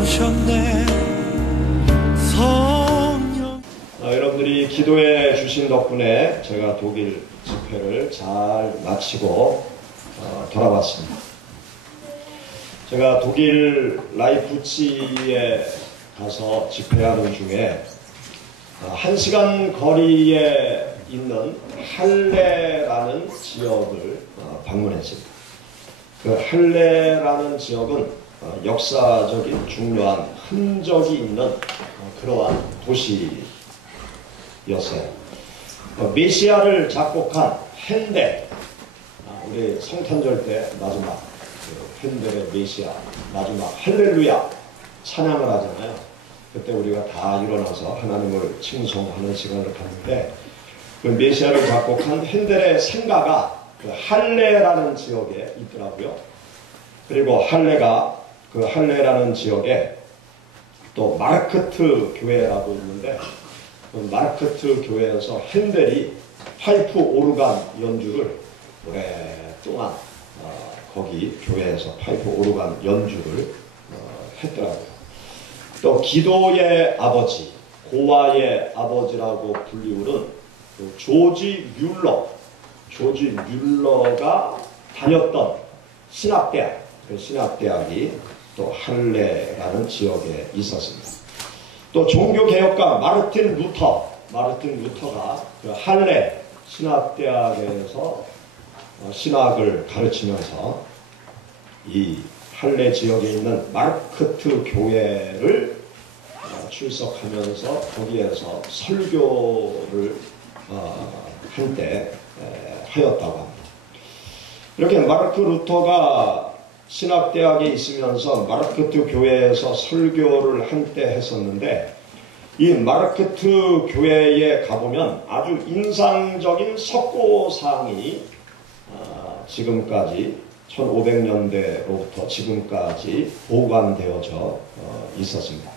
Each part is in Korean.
오셨네 성령. 여러분들이 기도해 주신 덕분에 제가 독일 집회를 잘 마치고 돌아왔습니다. 제가 독일 라이프치히에 가서 집회하는 중에 1시간 거리에 있는 할레라는 지역을 방문했습니다. 그 할레라는 지역은 역사적인 중요한 흔적이 있는 그러한 도시였어요. 메시아를 작곡한 핸델, 우리 성탄절 때 마지막 핸델의 메시아 마지막 할렐루야 찬양을 하잖아요. 그때 우리가 다 일어나서 하나님을 칭송하는 시간을 갖는데, 그 메시아를 작곡한 핸델의 생가가 그 할레라는 지역에 있더라고요. 그리고 그 할레라는 지역에 또 마르크트 교회라고 있는데, 그 마르크트 교회에서 핸델이 파이프 오르간 연주를 오랫동안 거기 교회에서 파이프 오르간 연주를 했더라고요. 또 기도의 아버지, 고아의 아버지라고 불리우는 그 조지 뮬러가 다녔던 신학대학, 그 신학대학이 또 할레라는 지역에 있었습니다. 또 종교개혁가 마르틴 루터가 그 할레 신학대학에서 신학을 가르치면서 이 할레 지역에 있는 마르크트 교회를 출석하면서 거기에서 설교를 한때 하였다고 합니다. 이렇게 마르크 루터가 신학대학에 있으면서 마르크트 교회에서 설교를 한때 했었는데, 이 마르크트 교회에 가보면 아주 인상적인 석고상이 지금까지 1500년대로부터 지금까지 보관되어져 있었습니다.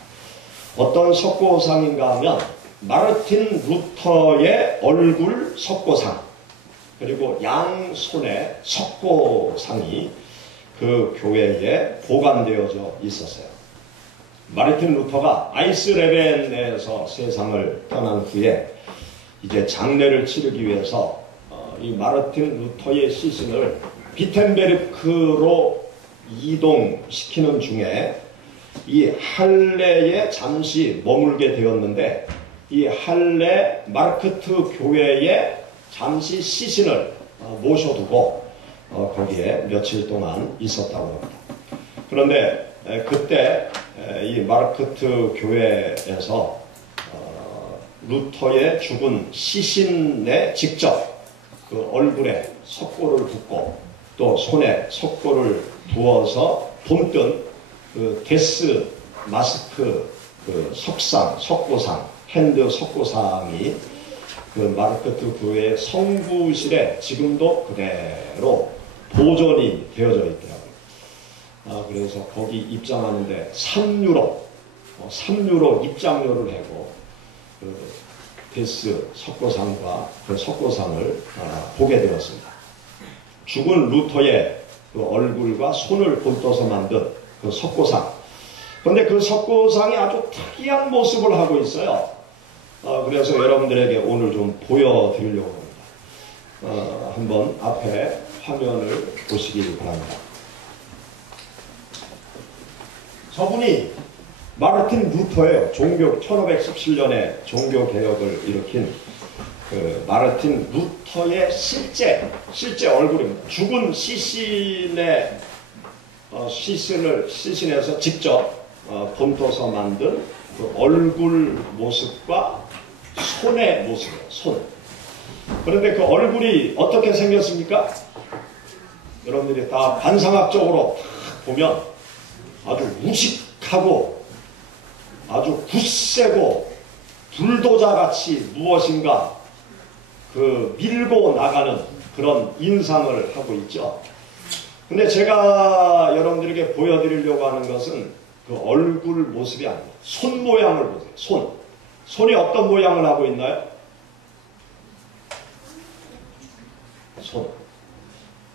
어떤 석고상인가 하면 마르틴 루터의 얼굴 석고상, 그리고 양손의 석고상이 그 교회에 보관되어져 있었어요. 마르틴 루터가 아이슬레벤에서 세상을 떠난 후에 이제 장례를 치르기 위해서 이 마르틴 루터의 시신을 비텐베르크로 이동시키는 중에 이 할레에 잠시 머물게 되었는데, 이 할레 마르크트 교회에 잠시 시신을 모셔두고 거기에 며칠 동안 있었다고 합니다. 그런데 그때 이 마르크트 교회에서 루터의 죽은 시신에 직접 그 얼굴에 석고를 붓고 또 손에 석고를 부어서 본뜬 그 데스 마스크 그 석고상, 핸드 석고상이 그 마르크트 교회의 성부실에 지금도 그대로 보존이 되어져 있더라고요. 그래서 거기 입장하는데 3유로 입장료를 하고 그 데스 석고상과 그 석고상을 보게 되었습니다. 죽은 루터의 그 얼굴과 손을 본떠서 만든 그 석고상. 그런데 그 석고상이 아주 특이한 모습을 하고 있어요. 그래서 여러분들에게 오늘 좀 보여드리려고 합니다. 한번 앞에 화면을 보시기 바랍니다. 저분이 마르틴 루터예요. 1517년에 종교개혁을 일으킨 그 마르틴 루터의 실제 얼굴입니다. 죽은 시신에서 직접 본떠서 만든 그 얼굴 모습과 손의 모습이에요. 손. 그런데 그 얼굴이 어떻게 생겼습니까? 여러분들이 다 관상학적으로 보면 아주 무식하고 아주 굳세고 불도자같이 무엇인가 그 밀고 나가는 그런 인상을 하고 있죠. 근데 제가 여러분들에게 보여드리려고 하는 것은 그 얼굴 모습이 아닙니다. 손 모양을 보세요. 손이 어떤 모양을 하고 있나요?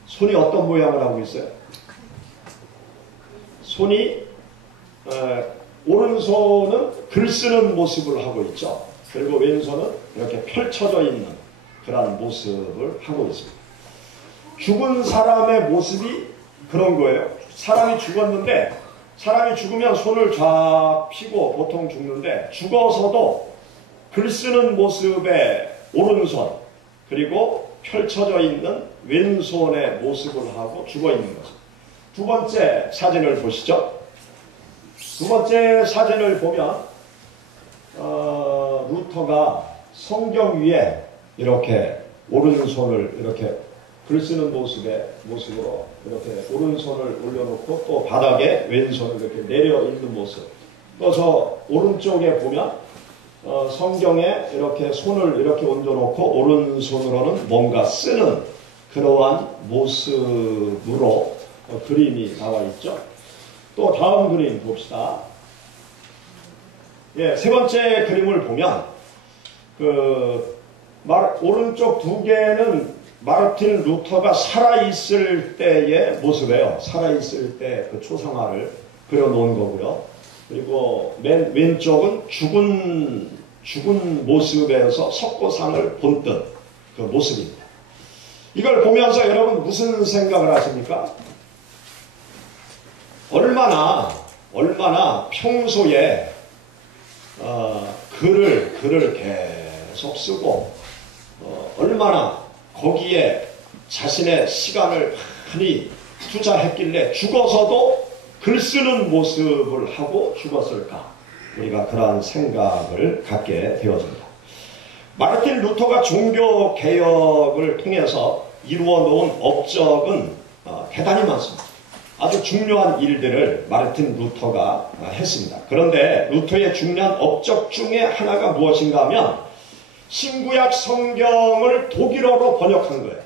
손이 어떤 모양을 하고 있어요? 손이 오른손은 글 쓰는 모습을 하고 있죠. 그리고 왼손은 이렇게 펼쳐져 있는 그런 모습을 하고 있습니다. 죽은 사람의 모습이 그런 거예요. 사람이 죽었는데, 사람이 죽으면 손을 쫙 펴고 보통 죽는데, 죽어서도 글 쓰는 모습의 오른손, 그리고 펼쳐져 있는 왼손의 모습을 하고 죽어 있는 것입니다. 두 번째 사진을 보시죠. 두 번째 사진을 보면 루터가 성경 위에 이렇게 오른손을 이렇게 글 쓰는 모습으로 이렇게 오른손을 올려놓고 또 바닥에 왼손을 이렇게 내려 있는 모습. 또 저 오른쪽에 보면 성경에 이렇게 손을 이렇게 얹어놓고 오른손으로는 뭔가 쓰는 그러한 모습으로 그림이 나와 있죠. 또 다음 그림 봅시다. 예, 세 번째 그림을 보면 오른쪽 두 개는 마르틴 루터가 살아있을 때의 모습이에요. 살아있을 때 그 초상화를 그려놓은 거고요. 그리고 맨 왼쪽은 죽은 모습에서 석고상을 본뜬 그 모습입니다. 이걸 보면서 여러분 무슨 생각을 하십니까? 얼마나 평소에 글을 계속 쓰고 얼마나 거기에 자신의 시간을 많이 투자했길래 죽어서도 글 쓰는 모습을 하고 죽었을까? 우리가 그러한 생각을 갖게 되어집니다. 마르틴 루터가 종교 개혁을 통해서 이루어 놓은 업적은 대단히 많습니다. 아주 중요한 일들을 마르틴 루터가 했습니다. 그런데 루터의 중요한 업적 중에 하나가 무엇인가 하면 신구약 성경을 독일어로 번역한 거예요.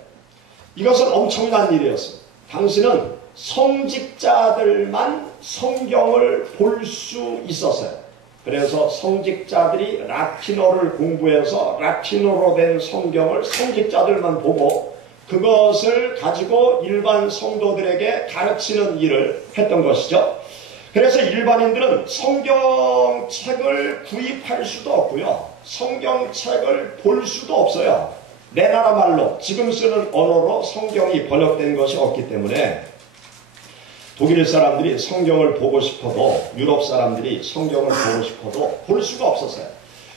이것은 엄청난 일이었습니다. 당시는 성직자들만 성경을 볼 수 있었어요. 그래서 성직자들이 라틴어를 공부해서 라틴어로 된 성경을 성직자들만 보고 그것을 가지고 일반 성도들에게 가르치는 일을 했던 것이죠. 그래서 일반인들은 성경책을 구입할 수도 없고요. 성경책을 볼 수도 없어요. 내 나라 말로 지금 쓰는 언어로 성경이 번역된 것이 없기 때문에 독일 사람들이 성경을 보고 싶어도 유럽 사람들이 성경을 보고 싶어도 볼 수가 없었어요.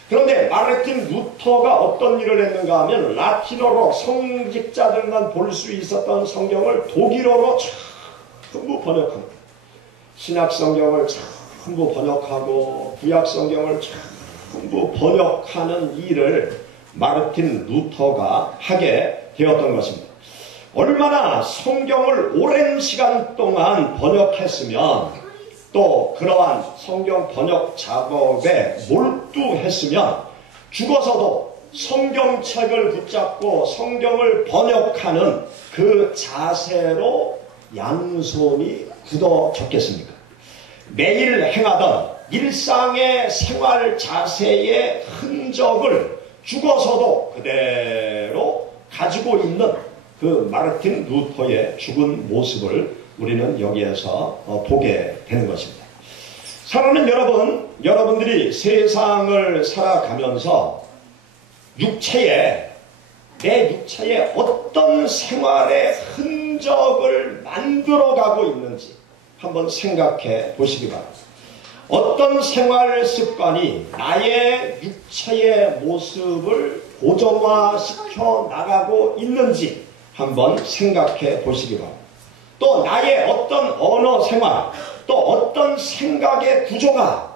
그런데 마르틴 루터가 어떤 일을 했는가 하면 라틴어로 성직자들만 볼 수 있었던 성경을 독일어로 전부 번역합니다. 신약 성경을 전부 번역하고 구약 성경을 전부 번역하는 일을 마르틴 루터가 하게 되었던 것입니다. 얼마나 성경을 오랜 시간 동안 번역했으면 또 그러한 성경 번역 작업에 몰두했으면 죽어서도 성경책을 붙잡고 성경을 번역하는 그 자세로 양손이 굳어졌겠습니까? 매일 행하던 일상의 생활 자세의 흔적을 죽어서도 그대로 가지고 있는 그 마르틴 루터의 죽은 모습을 우리는 여기에서 보게 되는 것입니다. 사랑하는 여러분, 여러분들이 세상을 살아가면서 내 육체에 어떤 생활의 흔적을 만들어가고 있는지 한번 생각해 보시기 바랍니다. 어떤 생활 습관이 나의 육체의 모습을 고정화시켜 나가고 있는지 한번 생각해 보시기 바랍니다. 또 나의 어떤 언어 생활, 또 어떤 생각의 구조가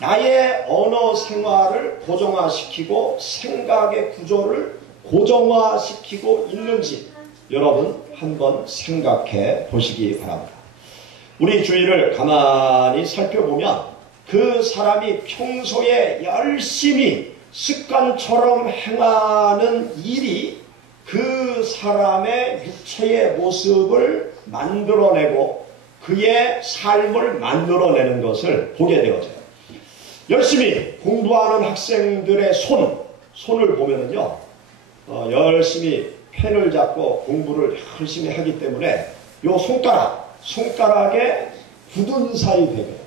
나의 언어 생활을 고정화시키고 생각의 구조를 고정화시키고 있는지 여러분 한번 생각해 보시기 바랍니다. 우리 주위를 가만히 살펴보면 그 사람이 평소에 열심히 습관처럼 행하는 일이 그 사람의 육체의 모습을 만들어내고 그의 삶을 만들어내는 것을 보게 되어져요. 열심히 공부하는 학생들의 손을 보면은요, 열심히 펜을 잡고 공부를 열심히 하기 때문에 요 손가락에 굳은 살이 배겨요.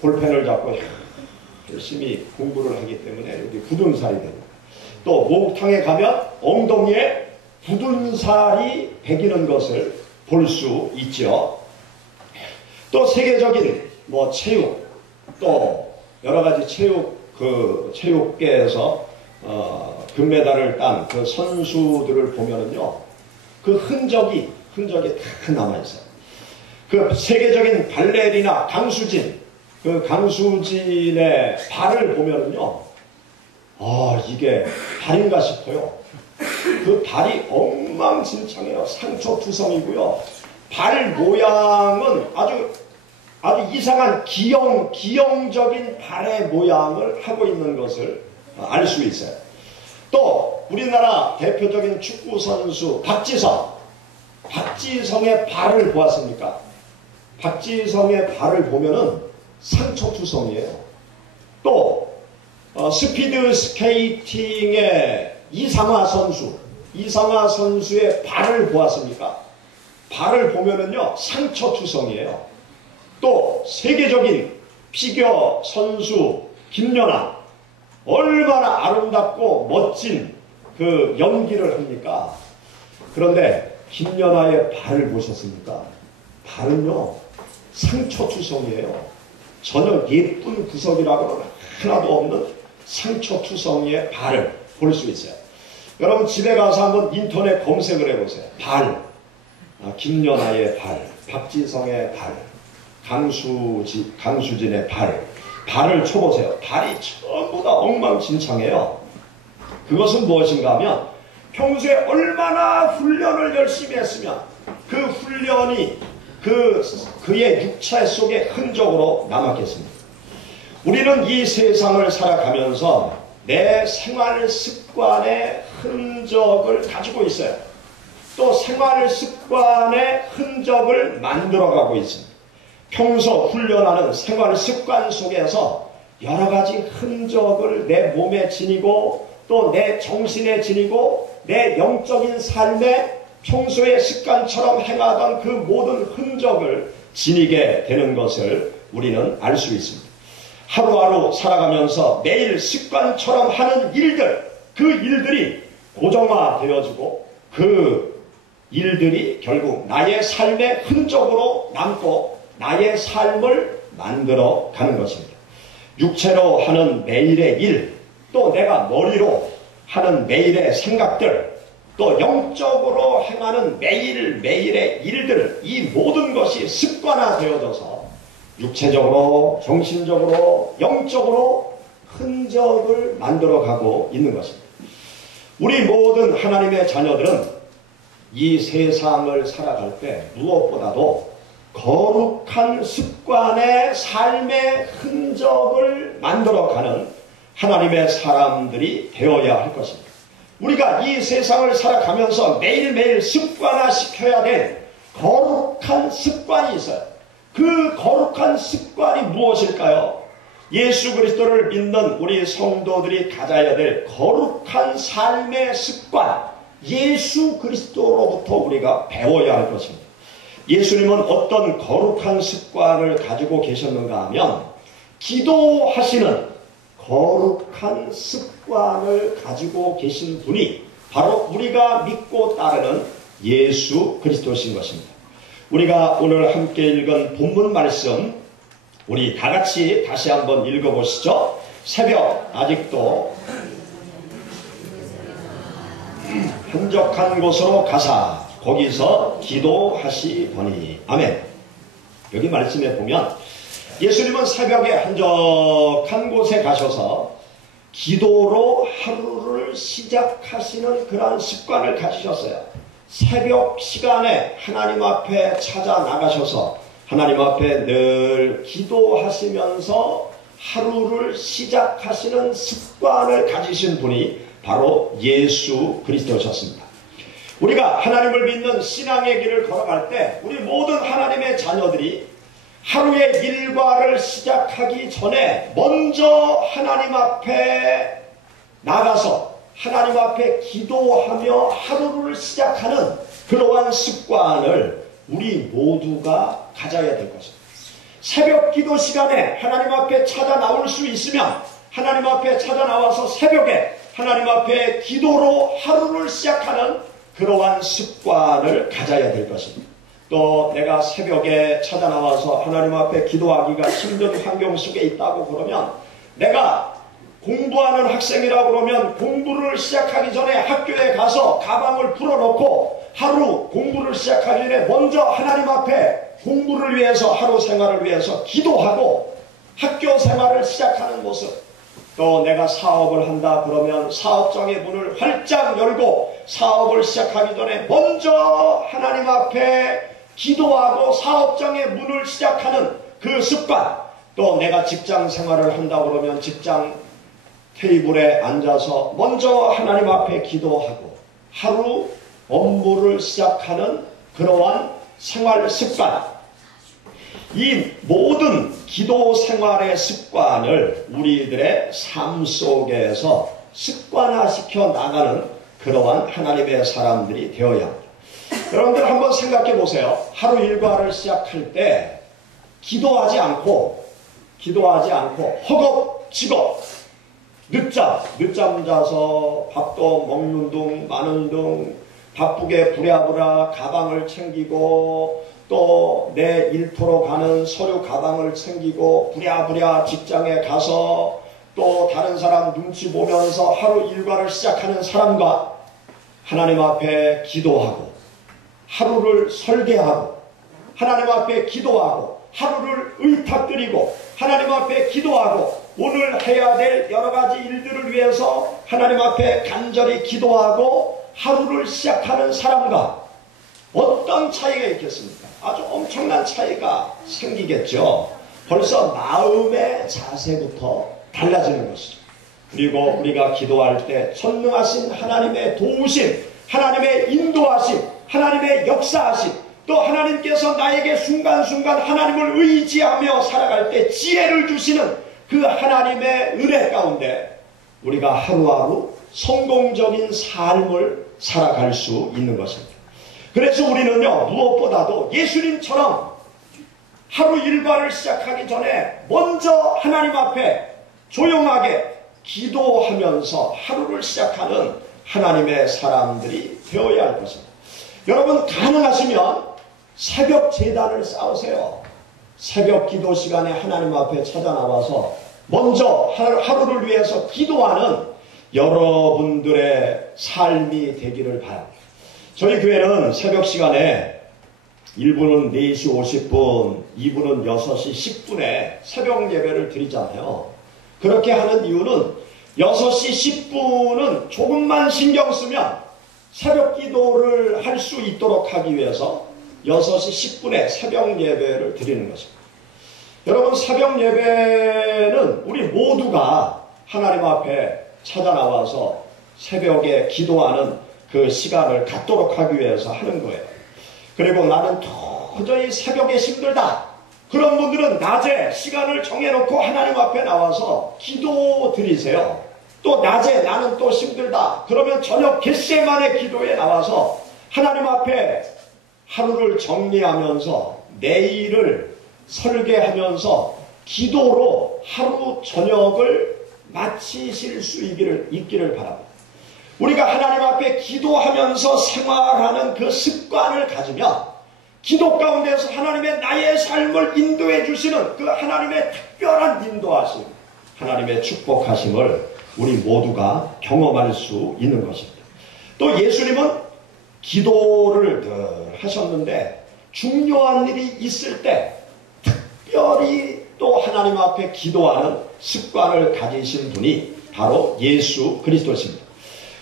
볼펜을 잡고 열심히 공부를 하기 때문에 여기 굳은 살이 됩니다. 또 목욕탕에 가면 엉덩이에 굳은 살이 배기는 것을 볼 수 있죠. 또 세계적인 체육, 또 여러 가지 체육계에서 금메달을 딴 그 선수들을 보면은요, 그 흔적이 다 남아있어요. 그 세계적인 발레리나 강수진, 그 강수진의 발을 보면은요, 이게 발인가 싶어요. 그 발이 엉망진창해요. 상처투성이고요. 발 모양은 아주 이상한 기형적인 발의 모양을 하고 있는 것을 알 수 있어요. 또 우리나라 대표적인 축구선수 박지성의 발을 보았습니까? 박지성의 발을 보면은 상처투성이에요. 또 스피드 스케이팅의 이상화 선수의 발을 보았습니까? 발을 보면은요, 상처투성이에요. 또 세계적인 피겨 선수 김연아, 얼마나 아름답고 멋진 그 연기를 합니까? 그런데 김연아의 발을 보셨습니까? 발은요, 상처투성이에요. 전혀 예쁜 구석이라고는 하나도 없는 상처투성이의 발을 볼 수 있어요. 여러분 집에 가서 한번 인터넷 검색을 해보세요. 발, 김연아의 발, 박지성의 발, 강수진의 발을 쳐보세요. 발이 전부 다 엉망진창해요. 그것은 무엇인가 하면 평소에 얼마나 훈련을 열심히 했으면 그 훈련이 그의 육체 속의 흔적으로 남았겠습니다. 우리는 이 세상을 살아가면서 내 생활 습관의 흔적을 가지고 있어요. 또 생활 습관의 흔적을 만들어가고 있습니다. 평소 훈련하는 생활 습관 속에서 여러 가지 흔적을 내 몸에 지니고 또 내 정신에 지니고 내 영적인 삶에 평소의 습관처럼 행하던 그 모든 흔적을 지니게 되는 것을 우리는 알 수 있습니다. 하루하루 살아가면서 매일 습관처럼 하는 일들, 그 일들이 고정화되어지고 그 일들이 결국 나의 삶의 흔적으로 남고 나의 삶을 만들어 가는 것입니다. 육체로 하는 매일의 일, 또 내가 머리로 하는 매일의 생각들, 또 영적으로 행하는 매일매일의 일들, 이 모든 것이 습관화되어져서 육체적으로, 정신적으로, 영적으로 흔적을 만들어가고 있는 것입니다. 우리 모든 하나님의 자녀들은 이 세상을 살아갈 때 무엇보다도 거룩한 습관의 삶의 흔적을 만들어가는 하나님의 사람들이 되어야 할 것입니다. 우리가 이 세상을 살아가면서 매일매일 습관화시켜야 될 거룩한 습관이 있어요. 그 거룩한 습관이 무엇일까요? 예수 그리스도를 믿는 우리 성도들이 가져야 될 거룩한 삶의 습관, 예수 그리스도로부터 우리가 배워야 할 것입니다. 예수님은 어떤 거룩한 습관을 가지고 계셨는가 하면 기도하시는 거룩한 습관을 가지고 계신 분이 바로 우리가 믿고 따르는 예수 그리스도신 것입니다. 우리가 오늘 함께 읽은 본문 말씀 우리 다 같이 다시 한번 읽어보시죠. 새벽 아직도 한적한 곳으로 가사 거기서 기도하시더니 아멘. 여기 말씀에 보면 예수님은 새벽에 한적한 곳에 가셔서 기도로 하루를 시작하시는 그러한 습관을 가지셨어요. 새벽 시간에 하나님 앞에 찾아 나가셔서 하나님 앞에 늘 기도하시면서 하루를 시작하시는 습관을 가지신 분이 바로 예수 그리스도셨습니다. 우리가 하나님을 믿는 신앙의 길을 걸어갈 때 우리 모든 하나님의 자녀들이 하루의 일과를 시작하기 전에 먼저 하나님 앞에 나가서 하나님 앞에 기도하며 하루를 시작하는 그러한 습관을 우리 모두가 가져야 될 것입니다. 새벽 기도 시간에 하나님 앞에 찾아 나올 수 있으면 하나님 앞에 찾아 나와서 새벽에 하나님 앞에 기도로 하루를 시작하는 그러한 습관을 가져야 될 것입니다. 또 내가 새벽에 찾아 나와서 하나님 앞에 기도하기가 힘든 환경 속에 있다고 그러면, 내가 공부하는 학생이라고 그러면 공부를 시작하기 전에 학교에 가서 가방을 풀어놓고 하루 공부를 시작하기 전에 먼저 하나님 앞에 공부를 위해서, 하루 생활을 위해서 기도하고 학교 생활을 시작하는 모습. 또 내가 사업을 한다 그러면 사업장의 문을 활짝 열고 사업을 시작하기 전에 먼저 하나님 앞에 기도하고 사업장의 문을 시작하는 그 습관. 또 내가 직장 생활을 한다 그러면 직장 테이블에 앉아서 먼저 하나님 앞에 기도하고 하루 업무를 시작하는 그러한 생활 습관. 이 모든 기도 생활의 습관을 우리들의 삶 속에서 습관화시켜 나가는 그러한 하나님의 사람들이 되어야 합니다. 여러분들 한번 생각해 보세요. 하루 일과를 시작할 때 기도하지 않고 허겁지겁 늦잠 자서 밥도 먹는 둥 마는 둥 바쁘게 부랴부랴 가방을 챙기고 또 내 일터로 가는 서류 가방을 챙기고 부랴부랴 직장에 가서 또 다른 사람 눈치 보면서 하루 일과를 시작하는 사람과 하나님 앞에 기도하고 하루를 설계하고 하나님 앞에 기도하고 하루를 의탁드리고 하나님 앞에 기도하고 오늘 해야 될 여러 가지 일들을 위해서 하나님 앞에 간절히 기도하고 하루를 시작하는 사람과 어떤 차이가 있겠습니까? 아주 엄청난 차이가 생기겠죠. 벌써 마음의 자세부터 달라지는 것이죠. 그리고 우리가 기도할 때 전능하신 하나님의 도우심, 하나님의 인도하심, 하나님의 역사하심, 또 하나님께서 나에게 순간순간 하나님을 의지하며 살아갈 때 지혜를 주시는 그 하나님의 은혜 가운데 우리가 하루하루 성공적인 삶을 살아갈 수 있는 것입니다. 그래서 우리는요, 무엇보다도 예수님처럼 하루 일과를 시작하기 전에 먼저 하나님 앞에 조용하게 기도하면서 하루를 시작하는 하나님의 사람들이 되어야 할 것입니다. 여러분, 가능하시면 새벽 제단을 쌓으세요. 새벽 기도 시간에 하나님 앞에 찾아 나와서 먼저 하루를 위해서 기도하는 여러분들의 삶이 되기를 바랍니다. 저희 교회는 새벽 시간에 1부는 4시 50분, 2부는 6시 10분에 새벽 예배를 드리잖아요. 그렇게 하는 이유는 6시 10분은 조금만 신경 쓰면 새벽 기도를 할 수 있도록 하기 위해서 6시 10분에 새벽 예배를 드리는 것입니다. 여러분, 새벽 예배는 우리 모두가 하나님 앞에 찾아 나와서 새벽에 기도하는 그 시간을 갖도록 하기 위해서 하는 거예요. 그리고 나는 도저히 새벽에 힘들다. 그런 분들은 낮에 시간을 정해놓고 하나님 앞에 나와서 기도 드리세요. 또 낮에 나는 또 힘들다. 그러면 저녁 겟세마네 기도에 나와서 하나님 앞에 하루를 정리하면서 내일을 설계하면서 기도로 하루 저녁을 마치실 수 있기를 바랍니다. 우리가 하나님 앞에 기도하면서 생활하는 그 습관을 가지면 기도 가운데서 하나님의 나의 삶을 인도해 주시는 그 하나님의 특별한 인도하심, 하나님의 축복하심을 우리 모두가 경험할 수 있는 것입니다. 또 예수님은 기도를 늘 하셨는데 중요한 일이 있을 때 특별히 또 하나님 앞에 기도하는 습관을 가지신 분이 바로 예수 그리스도십니다.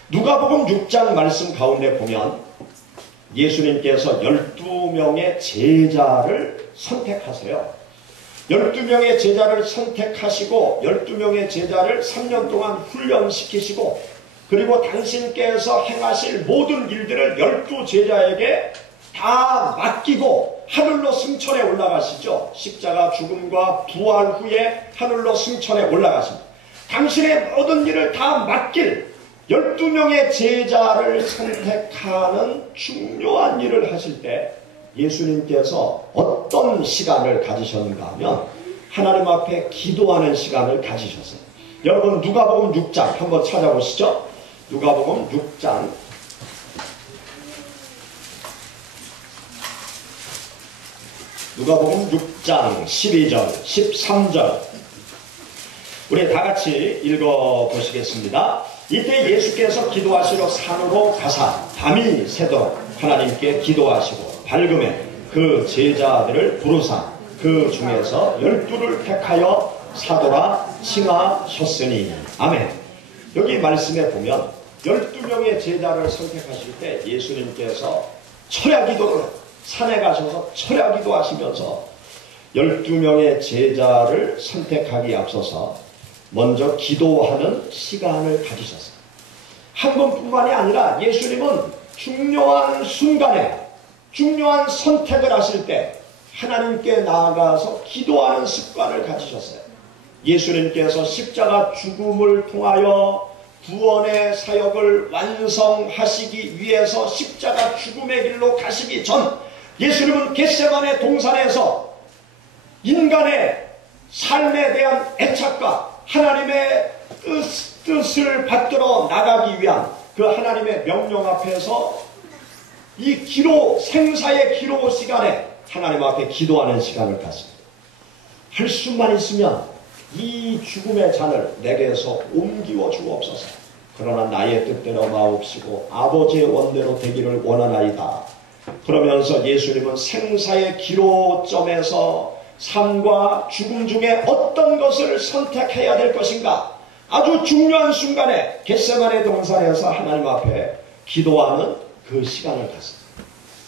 누가복음 6장 말씀 가운데 보면 예수님께서 12명의 제자를 선택하세요. 12명의 제자를 선택하시고 12명의 제자를 3년 동안 훈련시키시고 그리고 당신께서 행하실 모든 일들을 12제자에게 다 맡기고 하늘로 승천에 올라가시죠. 십자가 죽음과 부활 후에 하늘로 승천에 올라가십니다. 당신의 모든 일을 다 맡길 12명의 제자를 선택하는 중요한 일을 하실 때 예수님께서 어떤 시간을 가지셨는가 하면 하나님 앞에 기도하는 시간을 가지셨어요. 여러분 누가복음 6장 한번 찾아보시죠. 누가복음 6장 누가복음 6장 12절 13절 우리 다같이 읽어보시겠습니다. 이때 예수께서 기도하시러 산으로 가사 밤이 새도록 하나님께 기도하시고 밝음에 그 제자들을 부르사 그 중에서 12를 택하여 사도라 칭하셨으니 아멘. 여기 말씀에 보면 12명의 제자를 선택하실 때 예수님께서 철야기도를 산에 가셔서 철야기도 하시면서 12명의 제자를 선택하기에 앞서서 먼저 기도하는 시간을 가지셨어요. 한 번뿐만이 아니라 예수님은 중요한 순간에 중요한 선택을 하실 때 하나님께 나아가서 기도하는 습관을 가지셨어요. 예수님께서 십자가 죽음을 통하여 구원의 사역을 완성하시기 위해서 십자가 죽음의 길로 가시기 전 예수님은 겟세마네 동산에서 인간의 삶에 대한 애착과 하나님의 뜻을 받들어 나가기 위한 그 하나님의 명령 앞에서 이 기도, 생사의 기도 시간에 하나님 앞에 기도하는 시간을 갖습니다. 할 수만 있으면 이 죽음의 잔을 내게서 옮기워 주옵소서. 그러나 나의 뜻대로 마옵시고 아버지의 원대로 되기를 원하나이다. 그러면서 예수님은 생사의 기로점에서 삶과 죽음 중에 어떤 것을 선택해야 될 것인가 아주 중요한 순간에 겟세마네 동산에서 하나님 앞에 기도하는 그 시간을 갖습니다.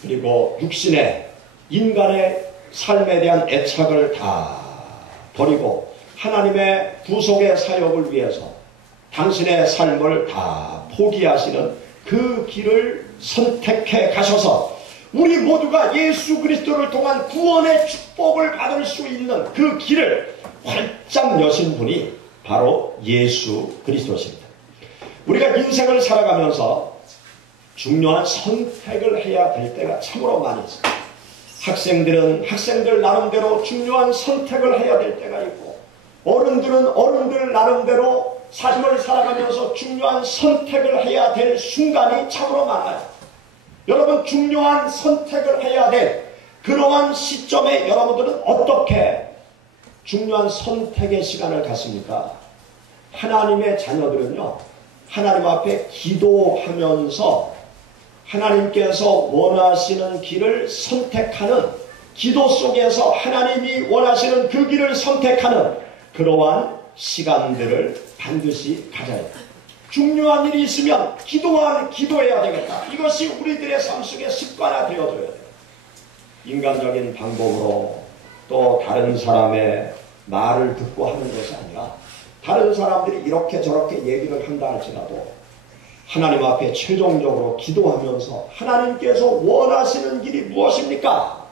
그리고 육신의 인간의 삶에 대한 애착을 다 버리고 하나님의 구속의 사역을 위해서 당신의 삶을 다 포기하시는 그 길을 선택해 가셔서 우리 모두가 예수 그리스도를 통한 구원의 축복을 받을 수 있는 그 길을 활짝 여신 분이 바로 예수 그리스도십니다. 우리가 인생을 살아가면서 중요한 선택을 해야 될 때가 참으로 많이 있습니다. 학생들은 학생들 나름대로 중요한 선택을 해야 될 때가 있고 어른들은 어른들 나름대로 삶을 살아가면서 중요한 선택을 해야 될 순간이 참으로 많아요. 여러분 중요한 선택을 해야 될 그러한 시점에 여러분들은 어떻게 중요한 선택의 시간을 갖습니까? 하나님의 자녀들은요. 하나님 앞에 기도하면서 하나님께서 원하시는 길을 선택하는 기도 속에서 하나님이 원하시는 그 길을 선택하는 그러한 시간들을 반드시 가져야 돼요. 중요한 일이 있으면 기도해야 되겠다. 이것이 우리들의 삶 속에 습관화 되어져야 돼요. 인간적인 방법으로 또 다른 사람의 말을 듣고 하는 것이 아니라 다른 사람들이 이렇게 저렇게 얘기를 한다 할지라도 하나님 앞에 최종적으로 기도하면서 하나님께서 원하시는 길이 무엇입니까?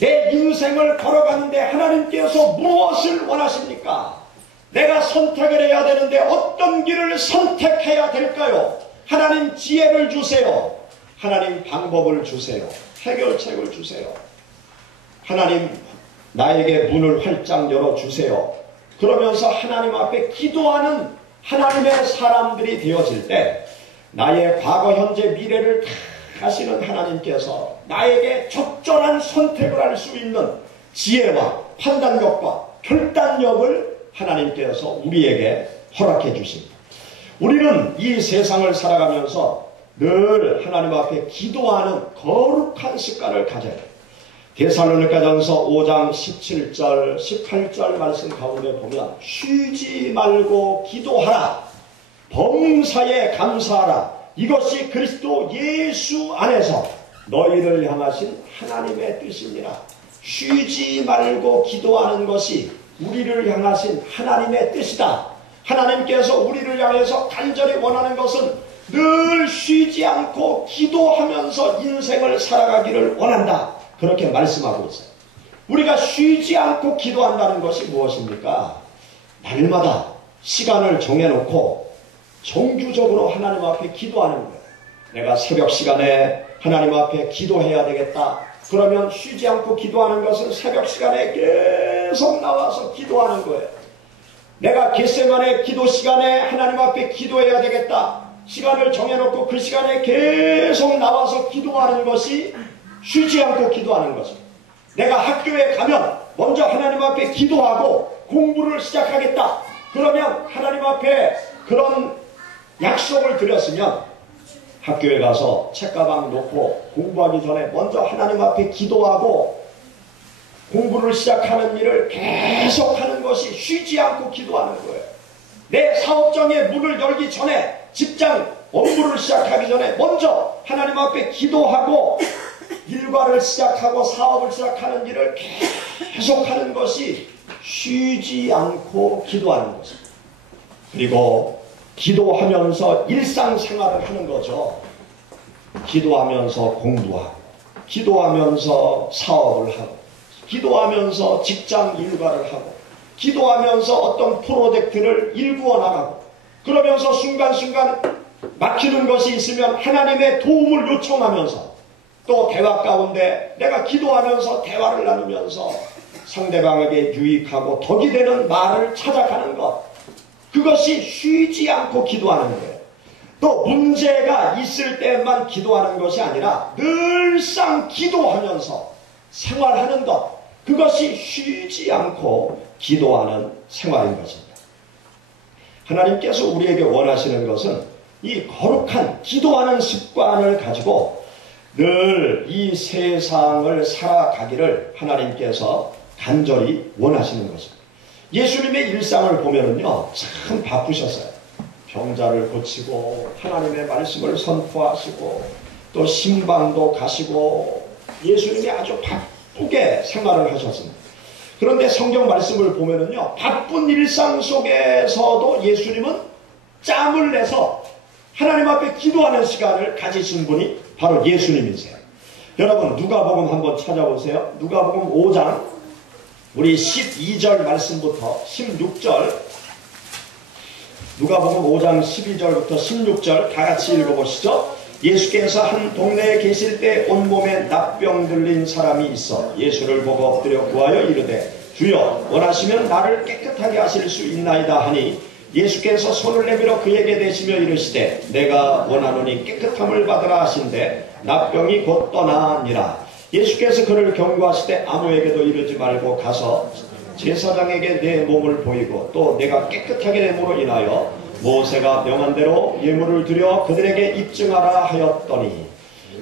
내 인생을 걸어가는데 하나님께서 무엇을 원하십니까? 내가 선택을 해야 되는데 어떤 길을 선택해야 될까요? 하나님 지혜를 주세요. 하나님 방법을 주세요. 해결책을 주세요. 하나님 나에게 문을 활짝 열어주세요. 그러면서 하나님 앞에 기도하는 하나님의 사람들이 되어질 때 나의 과거, 현재, 미래를 다 하시는 하나님께서 나에게 적절한 선택을 할 수 있는 지혜와 판단력과 결단력을 하나님께서 우리에게 허락해 주십니다. 우리는 이 세상을 살아가면서 늘 하나님 앞에 기도하는 거룩한 습관을 가져야 돼요. 데살로니가전서 5장 17절 18절 말씀 가운데 보면 쉬지 말고 기도하라 범사에 감사하라 이것이 그리스도 예수 안에서 너희를 향하신 하나님의 뜻입니다. 쉬지 말고 기도하는 것이 우리를 향하신 하나님의 뜻이다. 하나님께서 우리를 향해서 간절히 원하는 것은 늘 쉬지 않고 기도하면서 인생을 살아가기를 원한다. 그렇게 말씀하고 있어요. 우리가 쉬지 않고 기도한다는 것이 무엇입니까? 날마다 시간을 정해놓고 정규적으로 하나님 앞에 기도하는 거예요. 내가 새벽 시간에 하나님 앞에 기도해야 되겠다. 그러면 쉬지 않고 기도하는 것은 새벽 시간에 계속 나와서 기도하는 거예요. 내가 겟세마네 기도 시간에 하나님 앞에 기도해야 되겠다. 시간을 정해놓고 그 시간에 계속 나와서 기도하는 것이 쉬지 않고 기도하는 것입니다. 내가 학교에 가면 먼저 하나님 앞에 기도하고 공부를 시작하겠다. 그러면 하나님 앞에 그런 약속을 드렸으면 학교에 가서 책가방 놓고 공부하기 전에 먼저 하나님 앞에 기도하고 공부를 시작하는 일을 계속하는 것이 쉬지 않고 기도하는 거예요. 내 사업장의 문을 열기 전에 직장 업무를 시작하기 전에 먼저 하나님 앞에 기도하고 일과를 시작하고 사업을 시작하는 일을 계속하는 것이 쉬지 않고 기도하는 것입니다. 그리고 기도하면서 일상생활을 하는 거죠. 기도하면서 공부하고 기도하면서 사업을 하고 기도하면서 직장 일과를 하고 기도하면서 어떤 프로젝트를 일구어 나가고 그러면서 순간순간 막히는 것이 있으면 하나님의 도움을 요청하면서 또 대화 가운데 내가 기도하면서 대화를 나누면서 상대방에게 유익하고 덕이 되는 말을 찾아가는 것, 그것이 쉬지 않고 기도하는 거예요. 또 문제가 있을 때만 기도하는 것이 아니라 늘상 기도하면서 생활하는 것, 그것이 쉬지 않고 기도하는 생활인 것입니다. 하나님께서 우리에게 원하시는 것은 이 거룩한 기도하는 습관을 가지고 늘 이 세상을 살아가기를 하나님께서 간절히 원하시는 것입니다. 예수님의 일상을 보면은요, 참 바쁘셨어요. 병자를 고치고 하나님의 말씀을 선포하시고 또 신방도 가시고 예수님이 아주 바쁘게 생활을 하셨습니다. 그런데 성경 말씀을 보면은요, 바쁜 일상 속에서도 예수님은 짬을 내서 하나님 앞에 기도하는 시간을 가지신 분이 바로 예수님이세요. 여러분 누가복음 한번 찾아보세요. 누가복음 5장 우리 12절 말씀부터 16절, 누가복음 5장 12절부터 16절 다 같이 읽어보시죠. 예수께서 한 동네에 계실 때 온몸에 납병 들린 사람이 있어 예수를 보고 엎드려 구하여 이르되 주여 원하시면 나를 깨끗하게 하실 수 있나이다 하니 예수께서 손을 내밀어 그에게 대시며 이르시되 내가 원하노니 깨끗함을 받으라 하신대 납병이 곧 떠나니라. 예수께서 그를 경고하시되 아무에게도 이르지 말고 가서 제사장에게 내 몸을 보이고 또 내가 깨끗하게 됨으로 인하여 모세가 명한 대로 예물을 드려 그들에게 입증하라 하였더니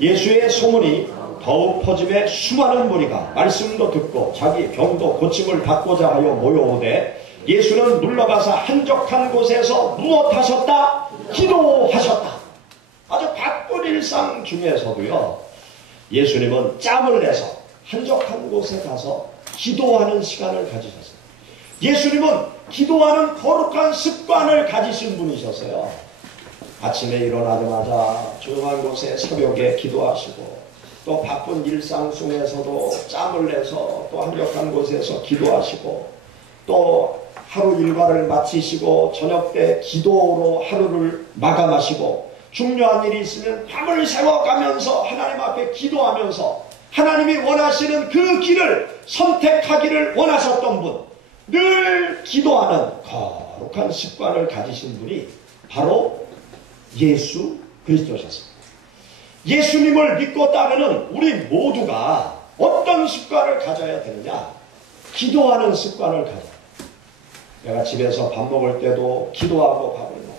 예수의 소문이 더욱 퍼짐에 수많은 무리가 말씀도 듣고 자기 병도 고침을 받고자 하여 모여오되 예수는 물러가서 한적한 곳에서 무엇하셨다? 기도하셨다. 아주 바쁜 일상 중에서도요, 예수님은 짬을 내서 한적한 곳에 가서 기도하는 시간을 가지셨어요. 예수님은 기도하는 거룩한 습관을 가지신 분이셨어요. 아침에 일어나자마자 조용한 곳에 새벽에 기도하시고 또 바쁜 일상 속에서도 짬을 내서 또 한적한 곳에서 기도하시고 또 하루 일과를 마치시고 저녁 때 기도로 하루를 마감하시고 중요한 일이 있으면 밤을 새워가면서 하나님 앞에 기도하면서 하나님이 원하시는 그 길을 선택하기를 원하셨던 분, 늘 기도하는 거룩한 습관을 가지신 분이 바로 예수 그리스도셨습니다. 예수님을 믿고 따르는 우리 모두가 어떤 습관을 가져야 되느냐? 기도하는 습관을 가져야. 내가 집에서 밥 먹을 때도 기도하고 밥을 먹고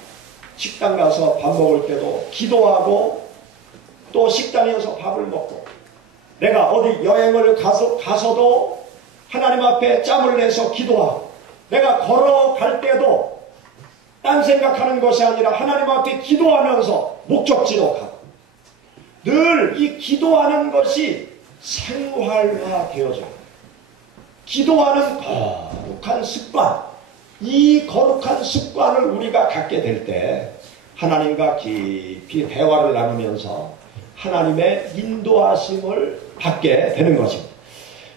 식당 가서 밥 먹을 때도 기도하고 또 식당에서 밥을 먹고 내가 어디 여행을 가서도 하나님 앞에 짬을 내서 기도하고 내가 걸어갈 때도 딴 생각하는 것이 아니라 하나님 앞에 기도하면서 목적지로 가고 늘 이 기도하는 것이 생활화 되어져요. 기도하는 거룩한 습관, 이 거룩한 습관을 우리가 갖게 될 때 하나님과 깊이 대화를 나누면서 하나님의 인도하심을 받게 되는 것입니다.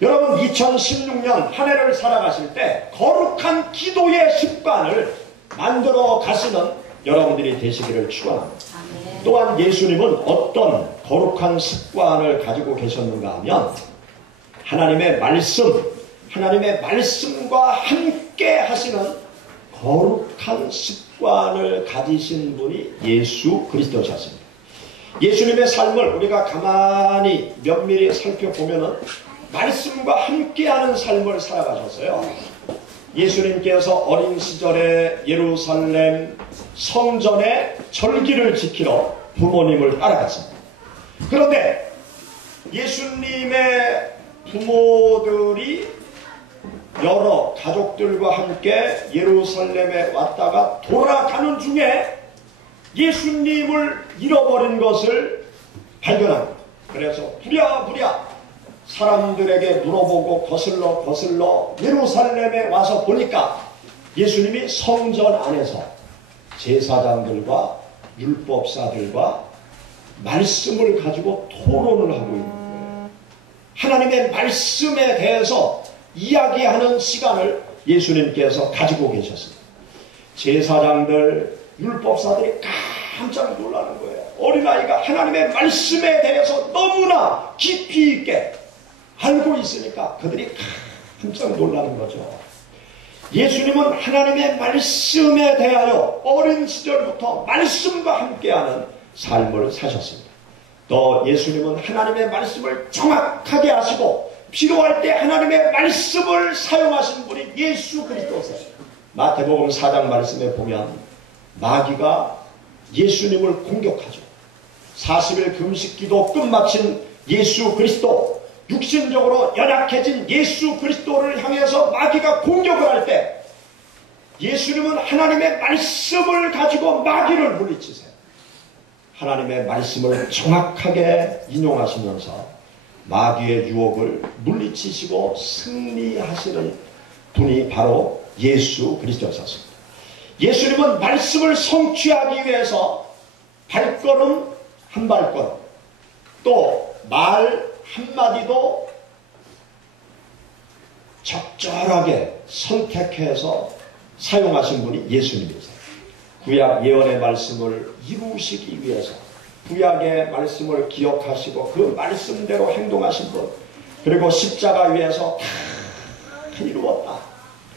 여러분 2016년 한 해를 살아가실 때 거룩한 기도의 습관을 만들어 가시는 여러분들이 되시기를 축원합니다. 아멘. 또한 예수님은 어떤 거룩한 습관을 가지고 계셨는가 하면 하나님의 말씀과 함께 하시는 거룩한 습관을 가지신 분이 예수 그리스도셨습니다. 예수님의 삶을 우리가 가만히 면밀히 살펴보면은 말씀과 함께하는 삶을 살아가셨어요. 예수님께서 어린 시절에 예루살렘 성전의 절기를 지키러 부모님을 따라갔습니다. 그런데 예수님의 부모들이 여러 가족들과 함께 예루살렘에 왔다가 돌아가는 중에 예수님을 잃어버린 것을 발견합니다. 그래서 부랴부랴 사람들에게 물어보고 거슬러 예루살렘에 와서 보니까 예수님이 성전 안에서 제사장들과 율법사들과 말씀을 가지고 토론을 하고 있는 거예요. 하나님의 말씀에 대해서 이야기하는 시간을 예수님께서 가지고 계셨습니다. 제사장들, 율법사들이 깜짝 놀라는 거예요. 어린아이가 하나님의 말씀에 대해서 너무나 깊이 있게 알고 있으니까 그들이 깜짝 놀라는 거죠. 예수님은 하나님의 말씀에 대하여 어린 시절부터 말씀과 함께하는 삶을 사셨습니다. 또 예수님은 하나님의 말씀을 정확하게 하시고 필요할 때 하나님의 말씀을 사용하신 분이 예수 그리스도세요. 마태복음 4장 말씀에 보면 마귀가 예수님을 공격하죠. 40일 금식기도 끝마친 예수 그리스도, 육신적으로 연약해진 예수 그리스도를 향해서 마귀가 공격을 할 때 예수님은 하나님의 말씀을 가지고 마귀를 물리치세요. 하나님의 말씀을 정확하게 인용하시면서 마귀의 유혹을 물리치시고 승리하시는 분이 바로 예수 그리스도였습니다. 예수님은 말씀을 성취하기 위해서 발걸음 한 발걸음 또 말 한마디도 적절하게 선택해서 사용하신 분이 예수님이세요. 구약 예언의 말씀을 이루시기 위해서 구약의 말씀을 기억하시고 그 말씀대로 행동하신 분, 그리고 십자가 위에서 다 이루었다.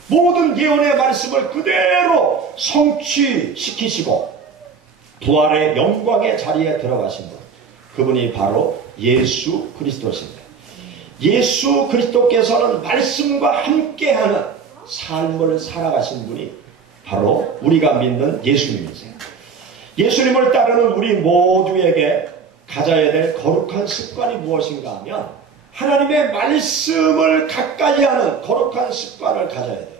모든 예언의 말씀을 그대로 성취시키시고 부활의 영광의 자리에 들어가신 분, 그분이 바로 예수 그리스도십니다. 예수 그리스도께서는 말씀과 함께하는 삶을 살아가신 분이 바로 우리가 믿는 예수님이세요. 예수님을 따르는 우리 모두에게 가져야 될 거룩한 습관이 무엇인가 하면 하나님의 말씀을 가까이 하는 거룩한 습관을 가져야 돼요.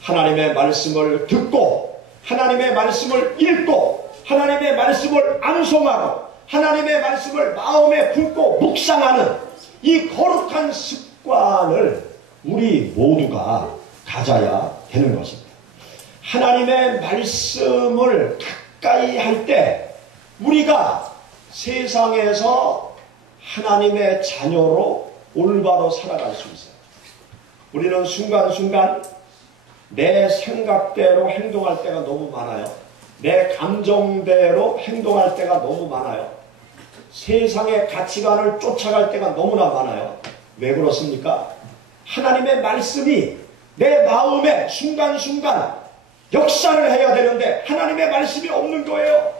하나님의 말씀을 듣고 하나님의 말씀을 읽고 하나님의 말씀을 암송하고 하나님의 말씀을 마음에 품고 묵상하는 이 거룩한 습관을 우리 모두가 가져야 되는 것입니다. 하나님의 말씀을 가까이 할 때 우리가 세상에서 하나님의 자녀로 올바로 살아갈 수 있어요. 우리는 순간순간 내 생각대로 행동할 때가 너무 많아요. 내 감정대로 행동할 때가 너무 많아요. 세상의 가치관을 쫓아갈 때가 너무나 많아요. 왜 그렇습니까? 하나님의 말씀이 내 마음에 순간순간 역사를 해야 되는데 하나님의 말씀이 없는 거예요.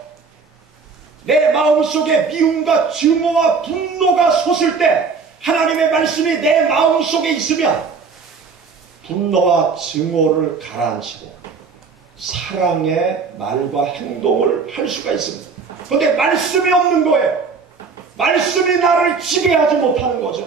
내 마음속에 미움과 증오와 분노가 솟을 때 하나님의 말씀이 내 마음속에 있으면 분노와 증오를 가라앉히고 사랑의 말과 행동을 할 수가 있습니다. 그런데 말씀이 없는 거예요. 말씀이 나를 지배하지 못하는 거죠.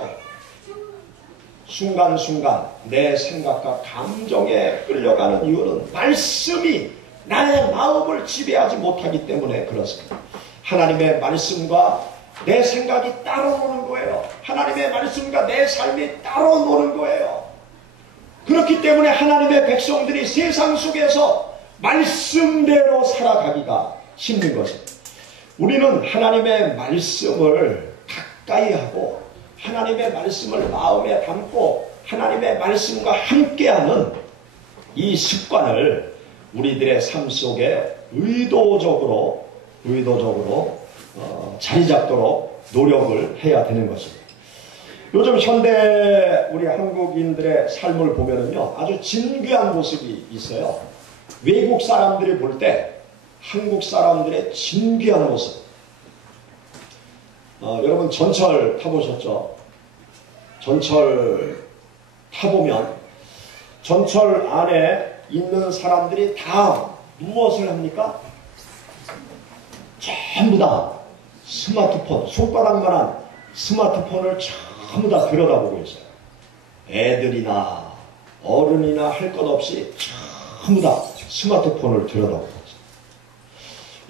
순간순간 내 생각과 감정에 끌려가는 이유는 말씀이 나의 마음을 지배하지 못하기 때문에 그렇습니다. 하나님의 말씀과 내 생각이 따로 노는 거예요. 하나님의 말씀과 내 삶이 따로 노는 거예요. 그렇기 때문에 하나님의 백성들이 세상 속에서 말씀대로 살아가기가 힘든 것입니다. 우리는 하나님의 말씀을 가까이 하고 하나님의 말씀을 마음에 담고 하나님의 말씀과 함께하는 이 습관을 우리들의 삶 속에 의도적으로 자리 잡도록 노력을 해야 되는 것입니다. 요즘 현대 우리 한국인들의 삶을 보면은요, 아주 진귀한 모습이 있어요. 외국 사람들이 볼 때 한국 사람들의 진귀한 모습. 여러분 전철 타보셨죠? 전철 타보면 전철 안에 있는 사람들이 다 무엇을 합니까? 전부 다 스마트폰, 손가락만한 스마트폰을 전부 다 들여다보고 있어요. 애들이나 어른이나 할 것 없이 전부 다 스마트폰을 들여다보고 있어요.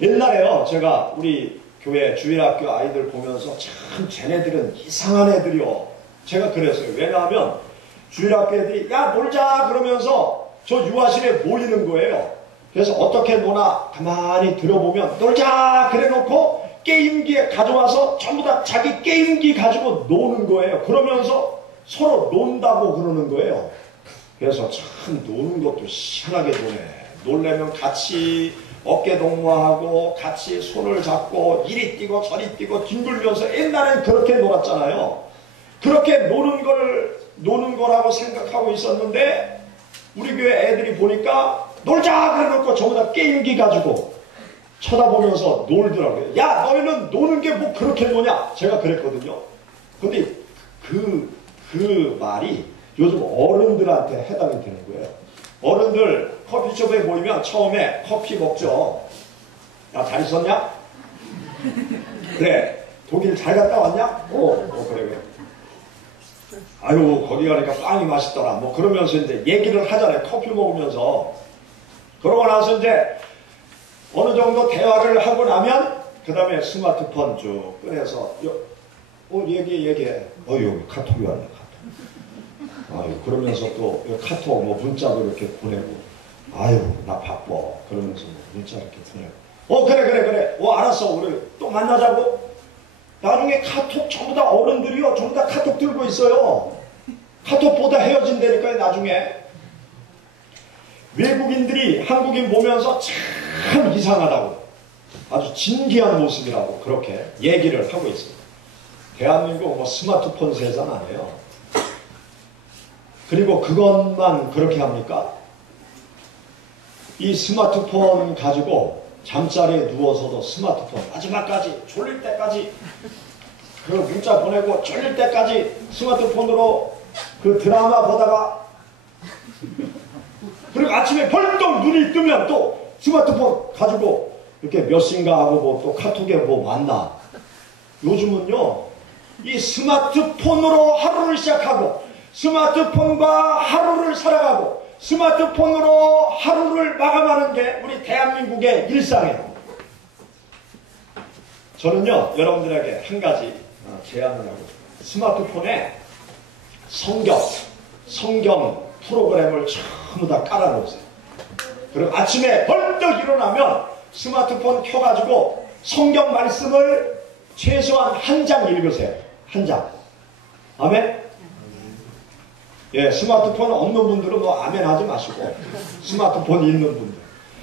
옛날에요, 제가 우리 교회 주일학교 아이들 보면서 참 쟤네들은 이상한 애들이요. 제가 그랬어요. 왜냐하면 주일학교 애들이 야 놀자 그러면서 저 유아실에 모이는 거예요. 그래서 어떻게 노나 가만히 들어보면 놀자 그래 놓고 게임기에 가져와서 전부 다 자기 게임기 가지고 노는 거예요. 그러면서 서로 논다고 그러는 거예요. 그래서 참 노는 것도 희한하게 노네. 놀려면 같이 어깨 동무하고 같이 손을 잡고 이리 뛰고 저리 뛰고 뒹굴면서 옛날엔 그렇게 놀았잖아요. 그렇게 노는 거라고 생각하고 있었는데 우리 교회 애들이 보니까 놀자 그래놓고 전부 다 게임기 가지고 쳐다보면서 놀더라고요. 야 너희는 노는 게 뭐 그렇게 노냐? 제가 그랬거든요. 근데 그 말이 요즘 어른들한테 해당이 되는 거예요. 어른들 커피숍에 모이면 처음에 커피 먹죠. 야 잘 있었냐? 그래. 독일 잘 갔다 왔냐? 그래. 아유 거기 가니까 빵이 맛있더라. 뭐 그러면서 이제 얘기를 하잖아요. 커피 먹으면서. 그러고 나서 이제 어느 정도 대화를 하고 나면 그 다음에 스마트폰 쭉 꺼내서 얘기해. 여기 카톡이 왔네. 카톡. 아유 그러면서 또 카톡 뭐 문자도 이렇게 보내고. 아유 나 바빠. 그러면서 뭐 문자 이렇게 보내고. 그래. 알았어. 우리 또 만나자고. 나중에 카톡 전부 다 어른들이요. 전부 다 카톡 들고 있어요. 카톡보다 헤어진다니까요. 나중에. 외국인들이 한국인 보면서 참 이상하다고 아주 진귀한 모습이라고 그렇게 얘기를 하고 있습니다. 대한민국 뭐 스마트폰 세상 아니에요. 그리고 그것만 그렇게 합니까? 이 스마트폰 가지고 잠자리에 누워서도 스마트폰 마지막까지 졸릴 때까지 그 문자 보내고 졸릴 때까지 스마트폰으로 그 드라마 보다가 그리고 아침에 벌떡 눈이 뜨면 또 스마트폰 가지고 이렇게 몇 시인가 하고 뭐 또 카톡에 뭐 만나. 요즘은요 이 스마트폰으로 하루를 시작하고 스마트폰과 하루를 살아가고 스마트폰으로 하루를 마감하는 게 우리 대한민국의 일상이에요. 저는요 여러분들에게 한 가지 제안을 하고 싶어요. 스마트폰에 성경 프로그램을 전부 다 깔아놓으세요. 그리고 아침에 벌떡 일어나면 스마트폰 켜가지고 성경 말씀을 최소한 한 장 읽으세요. 한 장. 아멘? 예, 스마트폰 없는 분들은 뭐 아멘 하지 마시고 스마트폰 있는 분들.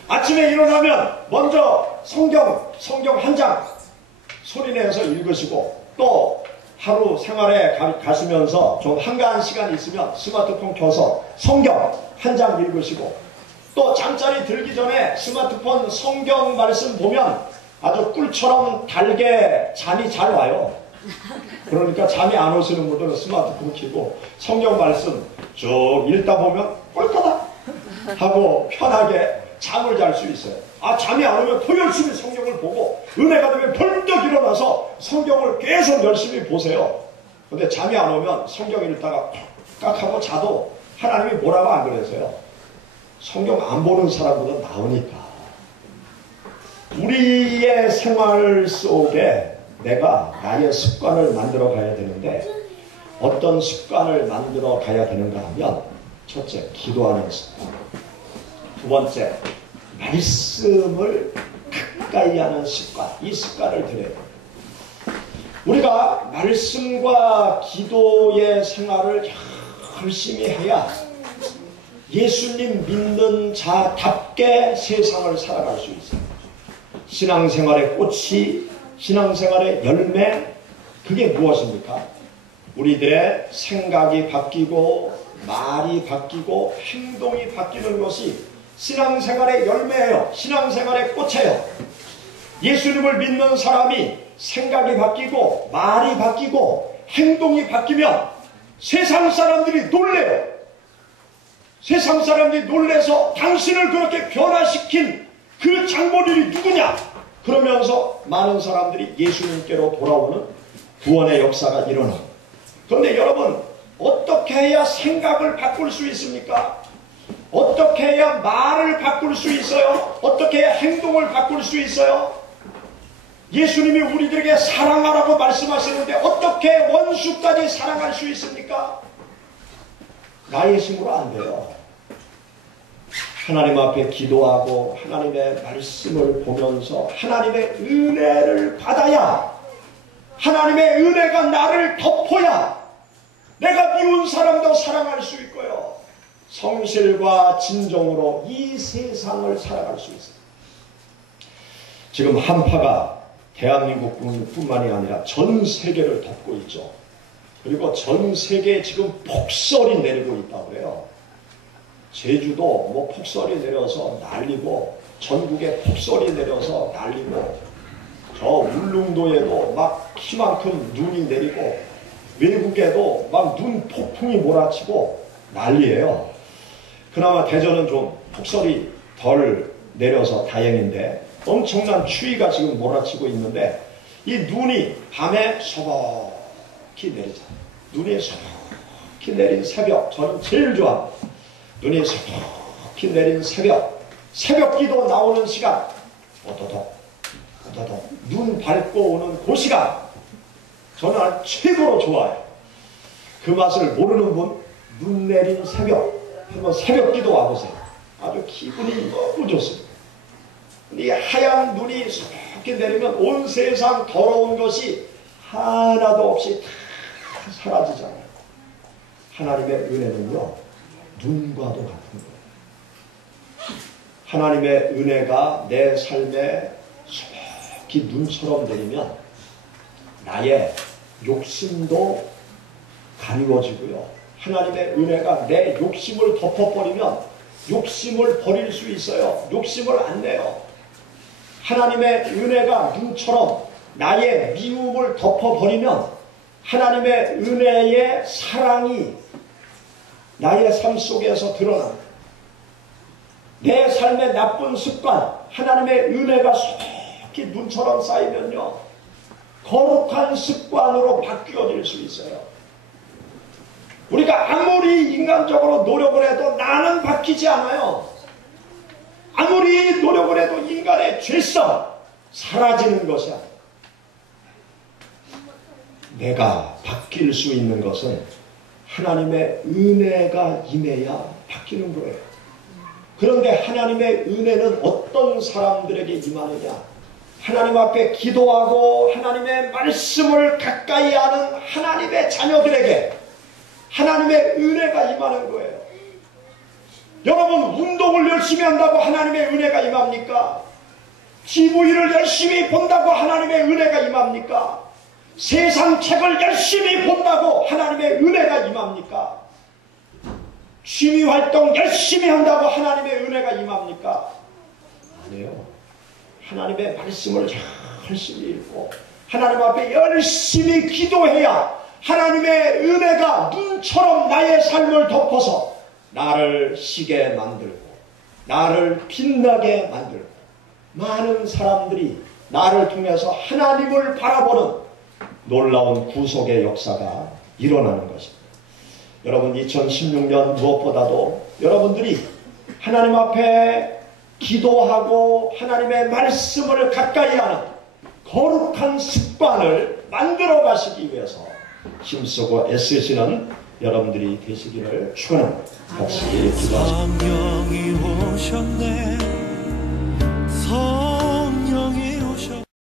아침에 일어나면 먼저 성경 한 장 소리내서 읽으시고 또 하루 생활에 가시면서 좀 한가한 시간이 있으면 스마트폰 켜서 성경 한 장 읽으시고 또 잠자리 들기 전에 스마트폰 성경 말씀 보면 아주 꿀처럼 달게 잠이 잘 와요. 그러니까 잠이 안 오시는 분들은 스마트폰 켜고 성경 말씀 쭉 읽다 보면 꿀거다 하고 편하게 잠을 잘 수 있어요. 잠이 안 오면 더 열심히 성경을 보고 은혜가 되면 벌떡 일어나서 성경을 계속 열심히 보세요. 근데 잠이 안 오면 성경 읽다가 깍 하고 자도 하나님이 뭐라고 안 그러세요? 성경 안 보는 사람보다 나으니까. 우리의 생활 속에 내가 나의 습관을 만들어 가야 되는데 어떤 습관을 만들어 가야 되는가 하면 첫째, 기도하는 습관. 두 번째, 말씀을 가까이 하는 습관. 이 습관을 들여야 돼요. 우리가 말씀과 기도의 생활을 열심히 해야 예수님 믿는 자답게 세상을 살아갈 수 있어요. 신앙생활의 꽃이, 신앙생활의 열매, 그게 무엇입니까? 우리들의 생각이 바뀌고 말이 바뀌고 행동이 바뀌는 것이 신앙생활의 열매예요. 신앙생활의 꽃이에요. 예수님을 믿는 사람이 생각이 바뀌고 말이 바뀌고 행동이 바뀌면 세상 사람들이 놀래요. 세상 사람들이 놀래서 당신을 그렇게 변화시킨 그 장본인이 누구냐? 그러면서 많은 사람들이 예수님께로 돌아오는 구원의 역사가 일어납니다. 그런데 여러분, 어떻게 해야 생각을 바꿀 수 있습니까? 어떻게 해야 말을 바꿀 수 있어요? 어떻게 해야 행동을 바꿀 수 있어요? 예수님이 우리들에게 사랑하라고 말씀하시는데 어떻게 원수까지 사랑할 수 있습니까? 나의 힘으로 안 돼요. 하나님 앞에 기도하고 하나님의 말씀을 보면서 하나님의 은혜를 받아야, 하나님의 은혜가 나를 덮어야 내가 미운 사람도 사랑할 수 있고요. 성실과 진정으로 이 세상을 살아갈 수 있어요. 지금 한파가 대한민국뿐만이 아니라 전 세계를 덮고 있죠. 그리고 전 세계에 지금 폭설이 내리고 있다고 해요. 제주도 뭐 폭설이 내려서 난리고, 전국에 폭설이 내려서 난리고, 저 울릉도에도 막 키만큼 눈이 내리고, 외국에도 막 눈 폭풍이 몰아치고 난리예요. 그나마 대전은 좀 폭설이 덜 내려서 다행인데 엄청난 추위가 지금 몰아치고 있는데, 이 눈이 밤에 소복히 내리잖아요. 눈이 소복히 내린 새벽, 저는 제일 좋아합니다. 눈이 소복히 내린 새벽 기도 나오는 시간, 오도독 눈 밟고 오는 그 시간, 저는 아주 최고로 좋아해요. 그 맛을 모르는 분, 눈 내린 새벽, 한번 새벽 기도 와보세요. 아주 기분이 너무 좋습니다. 이 하얀 눈이 소복히 내리면 온 세상 더러운 것이 하나도 없이 다 사라지잖아요. 하나님의 은혜는요, 눈과도 같은 거예요. 하나님의 은혜가 내 삶에 소복히 눈처럼 내리면 나의 욕심도 가리워지고요. 하나님의 은혜가 내 욕심을 덮어버리면 욕심을 버릴 수 있어요. 욕심을 안 내요. 하나님의 은혜가 눈처럼 나의 미움을 덮어버리면 하나님의 은혜의 사랑이 나의 삶 속에서 드러납니다. 내 삶의 나쁜 습관, 하나님의 은혜가 속히 눈처럼 쌓이면요, 거룩한 습관으로 바뀌어질 수 있어요. 우리가 아무리 인간적으로 노력을 해도 나는 바뀌지 않아요. 아무리 노력을 해도 인간의 죄성 사라지는 것이 아니에요. 내가 바뀔 수 있는 것은 하나님의 은혜가 임해야 바뀌는 거예요. 그런데 하나님의 은혜는 어떤 사람들에게 임하느냐? 하나님 앞에 기도하고 하나님의 말씀을 가까이 하는 하나님의 자녀들에게 하나님의 은혜가 임하는 거예요. 여러분, 운동을 열심히 한다고 하나님의 은혜가 임합니까? TV를 열심히 본다고 하나님의 은혜가 임합니까? 세상 책을 열심히 본다고 하나님의 은혜가 임합니까? 취미활동 열심히 한다고 하나님의 은혜가 임합니까? 아니에요. 하나님의 말씀을 열심히 읽고 하나님 앞에 열심히 기도해야 하나님의 은혜가 눈처럼 나의 삶을 덮어서 나를 쉬게 만들고 나를 빛나게 만들고 많은 사람들이 나를 통해서 하나님을 바라보는 놀라운 구속의 역사가 일어나는 것입니다. 여러분, 2016년 무엇보다도 여러분들이 하나님 앞에 기도하고 하나님의 말씀을 가까이 하는 거룩한 습관을 만들어 가시기 위해서 힘쓰고 애쓰시는 여러분들이 되시기를 축원합니다. 같이 기도하십시다.